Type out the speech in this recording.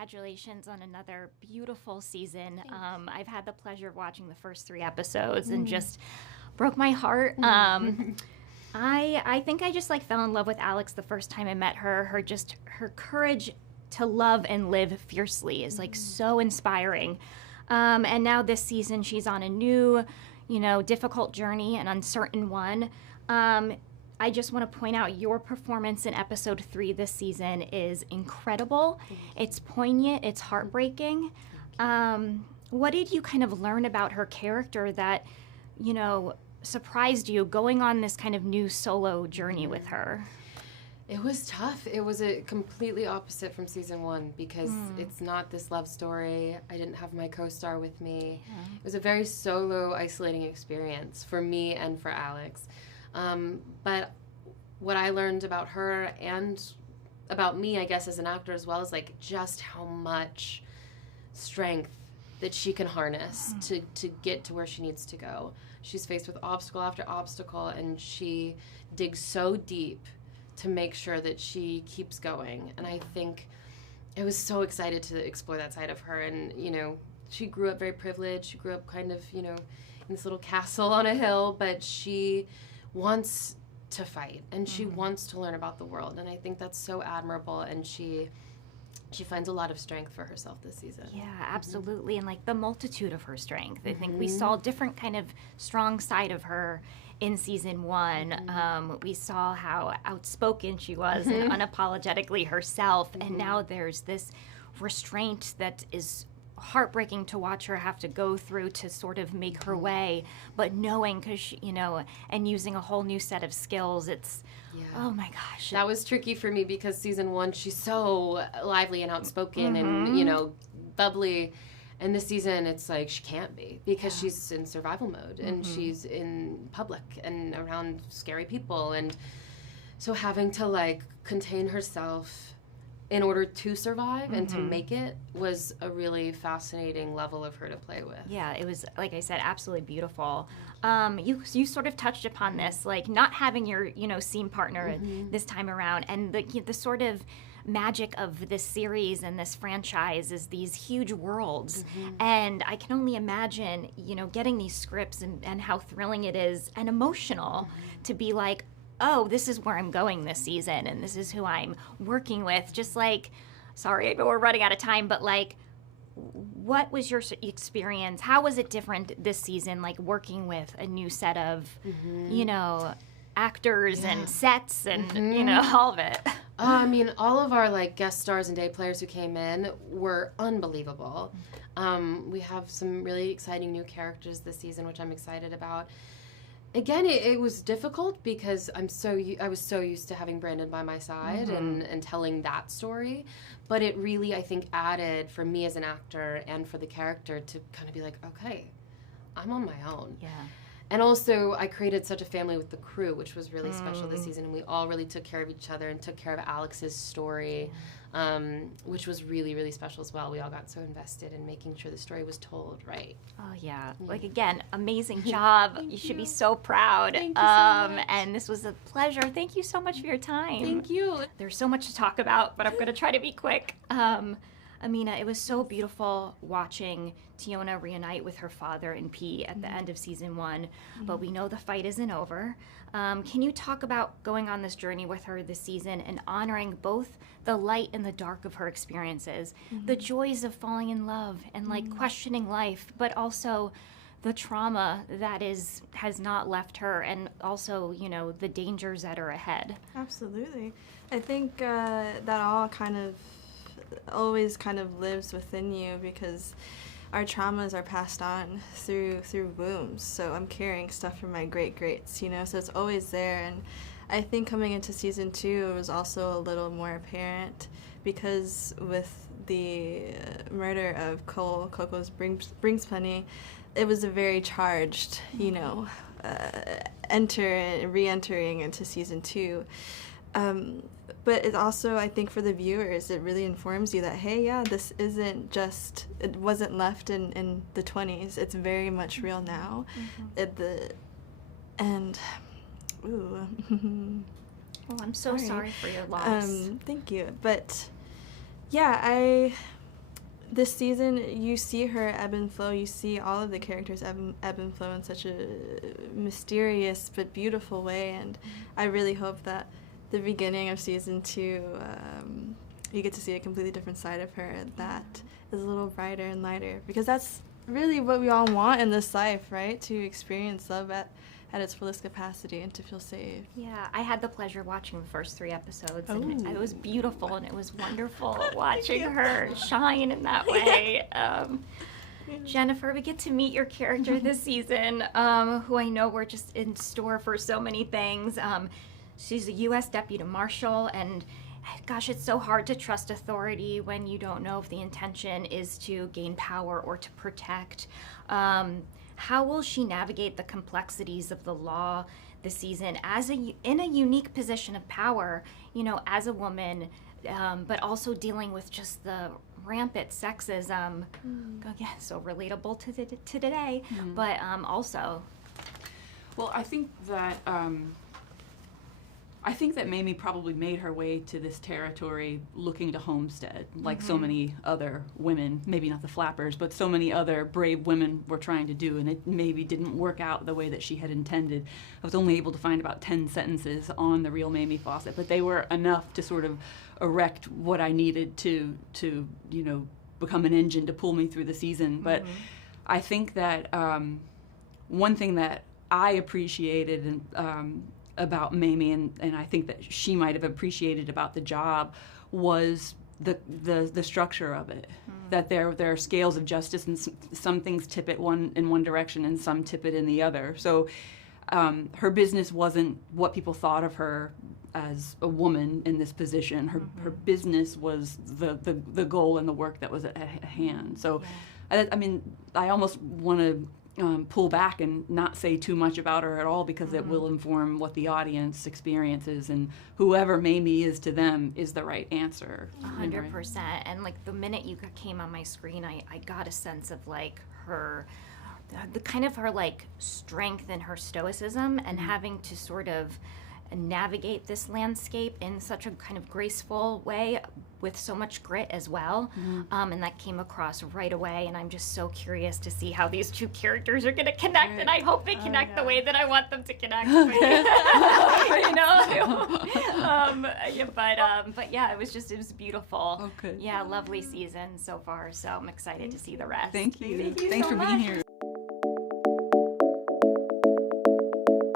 congratulations on another beautiful season. I've had the pleasure of watching the first 3 episodes and just broke my heart. I think I just fell in love with Alex the first time I met her. Her courage to love and live fiercely is so inspiring. And now this season she's on a new, difficult journey, an uncertain one. I just want to point out your performance in episode 3 this season is incredible. It's poignant, it's heartbreaking. What did you kind of learn about her character that, surprised you going on this kind of new solo journey with her? It was tough. It was a completely opposite from season 1 because it's not this love story. I didn't have my co-star with me. Yeah. It was a very solo, isolating experience for me and for Alex. But what I learned about her and about me, I guess, as an actor as well, is just how much strength that she can harness to get to where she needs to go. She's faced with obstacle after obstacle, and she digs so deep to make sure that she keeps going. And I think I was so excited to explore that side of her. And, she grew up very privileged. She grew up kind of, in this little castle on a hill, but she wants to fight, and she wants to learn about the world, and I think that's so admirable, and she finds a lot of strength for herself this season. Yeah, absolutely. And the multitude of her strength. I think we saw a different kind of strong side of her in season 1. We saw how outspoken she was and unapologetically herself, and now there's this restraint that is heartbreaking to watch her have to go through to sort of make her way, but knowing, because and using a whole new set of skills, oh my gosh. That was tricky for me because season 1, she's so lively and outspoken and, bubbly. And this season, it's she can't be because she's in survival mode and she's in public and around scary people. And so having to, contain herself in order to survive and to make it was a really fascinating level of her to play with. Yeah, it was, like I said, absolutely beautiful. You sort of touched upon this, not having your, scene partner this time around, and the sort of magic of this series and this franchise is these huge worlds. And I can only imagine, getting these scripts and how thrilling it is and emotional to be oh, this is where I'm going this season, and this is who I'm working with. Just sorry, I know we're running out of time, but what was your experience? How was it different this season, working with a new set of, actors and sets and, all of it? All of our, guest stars and day players who came in were unbelievable. We have some really exciting new characters this season, which I'm excited about. Again, it was difficult because I was so used to having Brandon by my side and telling that story. But it really, I think, added for me as an actor and for the character to kind of be okay, I'm on my own. Yeah. And also, I created such a family with the crew, which was really special this season. And we all really took care of each other and took care of Alex's story, which was really, really special as well. We all got so invested in making sure the story was told right. Oh, yeah. Again, amazing job. You should be so proud. Thank you so much. And this was a pleasure. Thank you so much for your time. Thank you. There's so much to talk about, but I'm going to try to be quick. Aminah, it was so beautiful watching Tiona reunite with her father and P at the end of season 1, but we know the fight isn't over. Can you talk about going on this journey with her this season and honoring both the light and the dark of her experiences, the joys of falling in love and questioning life, but also the trauma that has not left her, and also, the dangers that are ahead? Absolutely. I think that all always lives within you because our traumas are passed on through wombs. So I'm carrying stuff from my greats, so it's always there. And I think coming into season 2, it was also a little more apparent because with the murder of Coco's Brings Plenty, it was a very charged, re-entering into season 2. But it also, I think, for the viewers, it really informs you that, hey, yeah, this isn't just, it wasn't left in the 20s. It's very much real now. Ooh. Oh, I'm so sorry for your loss. Thank you. But, yeah, this season, you see her ebb and flow. You see all of the characters ebb and flow in such a mysterious but beautiful way. And I really hope that the beginning of season 2, you get to see a completely different side of her that is a little brighter and lighter. Because that's really what we all want in this life, right? To experience love at its fullest capacity and to feel safe. Yeah, I had the pleasure watching the first 3 episodes, and it was beautiful, and it was wonderful watching her shine in that way. Jennifer, we get to meet your character this season, who I know we're just in store for so many things. She's a U.S. Deputy Marshal, and gosh, it's so hard to trust authority when you don't know if the intention is to gain power or to protect. How will she navigate the complexities of the law this season in a unique position of power, as a woman, but also dealing with just the rampant sexism? Again, so relatable to today, but also. Well, I think that Mamie probably made her way to this territory looking to homestead, like so many other women, maybe not the Flappers, but so many other brave women were trying to do, and it maybe didn't work out the way that she had intended. I was only able to find about 10 sentences on the real Mamie Fawcett, but they were enough to sort of erect what I needed to become an engine to pull me through the season. But I think that one thing that I appreciated about Mamie, and I think that she might have appreciated about the job, was the structure of it. That there are scales of justice, and some things tip it in one direction and some tip it in the other. So her business wasn't what people thought of her as a woman in this position. Her business was the goal and the work that was at hand. So I almost want to pull back and not say too much about her at all, because it will inform what the audience experiences, and whoever Mamie is to them is the right answer. 100%. And like the minute you came on my screen, I got a sense of like her, the kind of her like strength and her stoicism, and having to sort of navigate this landscape in such a kind of graceful way with so much grit as well. And that came across right away, and I'm just so curious to see how these 2 characters are going to connect, and I hope they connect the way that I want them to connect. But yeah, it was beautiful. Okay. Yeah, lovely season so far, so I'm excited to see the rest. Thank you. Thank you Thanks so for being much. here.